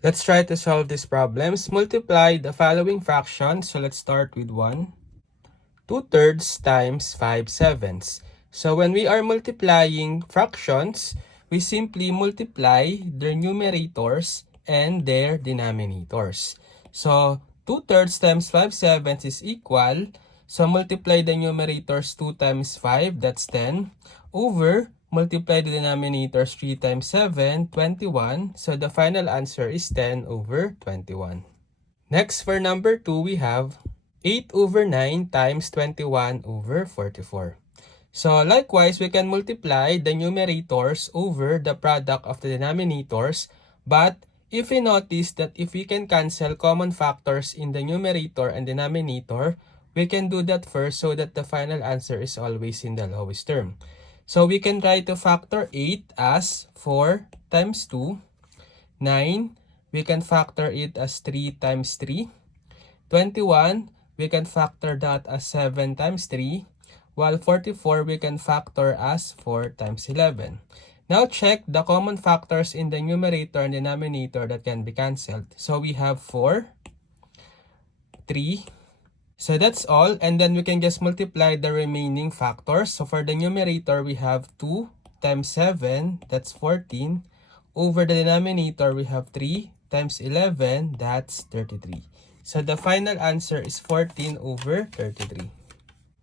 Let's try to solve these problems. Multiply the following fractions. So let's start with 1. 2/3 times 5/7. So when we are multiplying fractions, we simply multiply their numerators and their denominators. So 2/3 times 5/7 is equal. So multiply the numerators 2 times 5, that's 10, over multiply the denominators 3 times 7, 21. So the final answer is 10 over 21. Next, for number 2, we have 8 over 9 times 21 over 44. So likewise, we can multiply the numerators over the product of the denominators. But if we notice that if we can cancel common factors in the numerator and denominator, we can do that first so that the final answer is always in the lowest term. So we can try to factor 8 as 4 times 2, 9, we can factor it as 3 times 3. 21, we can factor that as 7 times 3. While 44, we can factor as 4 times 11. Now check the common factors in the numerator and denominator that can be cancelled. So we have 4, 3. So that's all. And then we can just multiply the remaining factors. So for the numerator, we have 2 times 7, that's 14. Over the denominator, we have 3 times 11, that's 33. So the final answer is 14 over 33.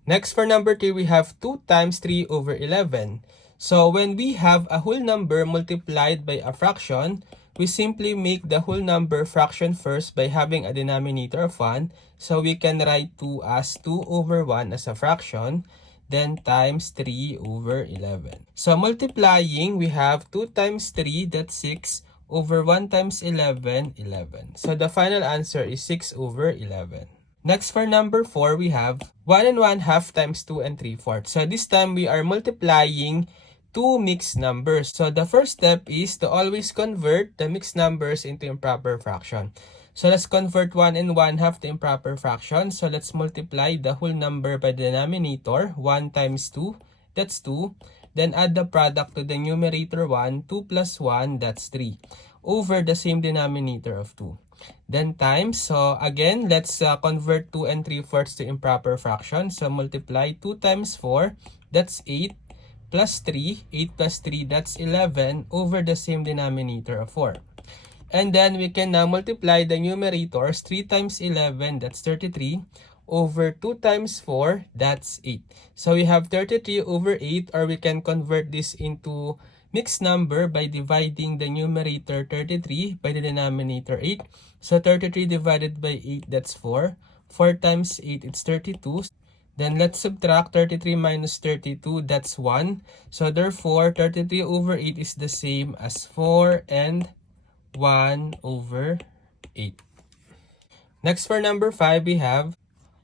Next, for number 3, we have 2 times 3 over 11. So when we have a whole number multiplied by a fraction, we simply make the whole number fraction first by having a denominator of 1. So we can write 2 as 2 over 1 as a fraction, then times 3 over 11. So multiplying, we have 2 times 3, that's 6, over 1 times 11, 11. So the final answer is 6 over 11. Next, for number 4, we have 1 and 1/2 times 2 and 3/4. So this time we are multiplying two mixed numbers. So the first step is to always convert the mixed numbers into improper fraction. So let's convert 1 and 1/2 to improper fraction. So let's multiply the whole number by the denominator. 1 times 2, that's 2. Then add the product to the numerator 1. 2 plus 1, that's 3. Over the same denominator of 2. Then times, so again, let's convert 2 and 3/4 to improper fraction. So multiply 2 times 4, that's 8, plus 3, 8 plus 3, that's 11, over the same denominator of 4. And then we can now multiply the numerators. 3 times 11, that's 33, over 2 times 4, that's 8. So we have 33 over 8, or we can convert this into mixed number by dividing the numerator 33 by the denominator 8. So 33 divided by 8, that's 4. 4 times 8, it's 32. Then let's subtract 33 minus 32, that's 1. So therefore, 33 over 8 is the same as 4 and 1 over 8. Next, for number 5, we have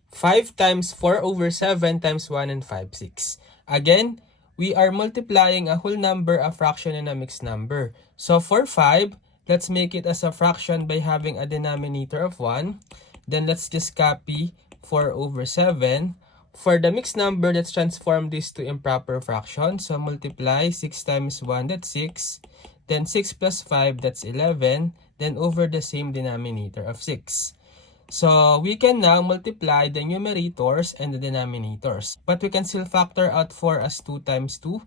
5 times 4 over 7 times 1 and 5, 6. Again, we are multiplying a whole number, a fraction, and a mixed number. So for 5, let's make it as a fraction by having a denominator of 1. Then let's just copy 4 over 7. For the mixed number, let's transform this to improper fraction. So multiply 6 times 1, that's 6. Then 6 plus 5, that's 11. Then over the same denominator of 6. So we can now multiply the numerators and the denominators. But we can still factor out 4 as 2 times 2.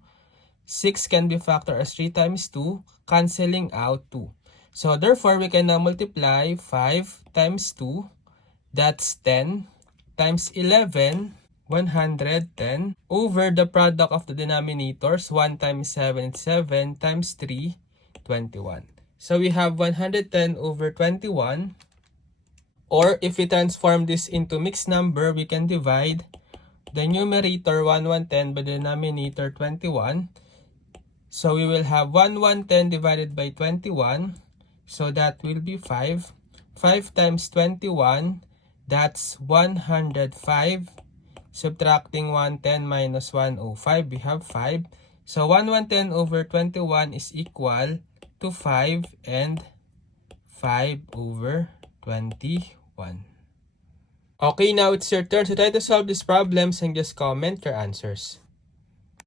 6 can be factored as 3 times 2, canceling out 2. So therefore, we can now multiply 5 times 2, that's 10, times 11, 110, over the product of the denominators. 1 times 7 is 7, times 3, 21. So we have 110 over 21. Or if we transform this into mixed number, we can divide the numerator 110 by the denominator 21. So we will have 110 divided by 21. So that will be 5. 5 times 21, that's 105. Subtracting 110 minus 105, we have 5. So 110 over 21 is equal to 5 and 5 over 21. Okay, now it's your turn to try to solve these problems and just comment your answers.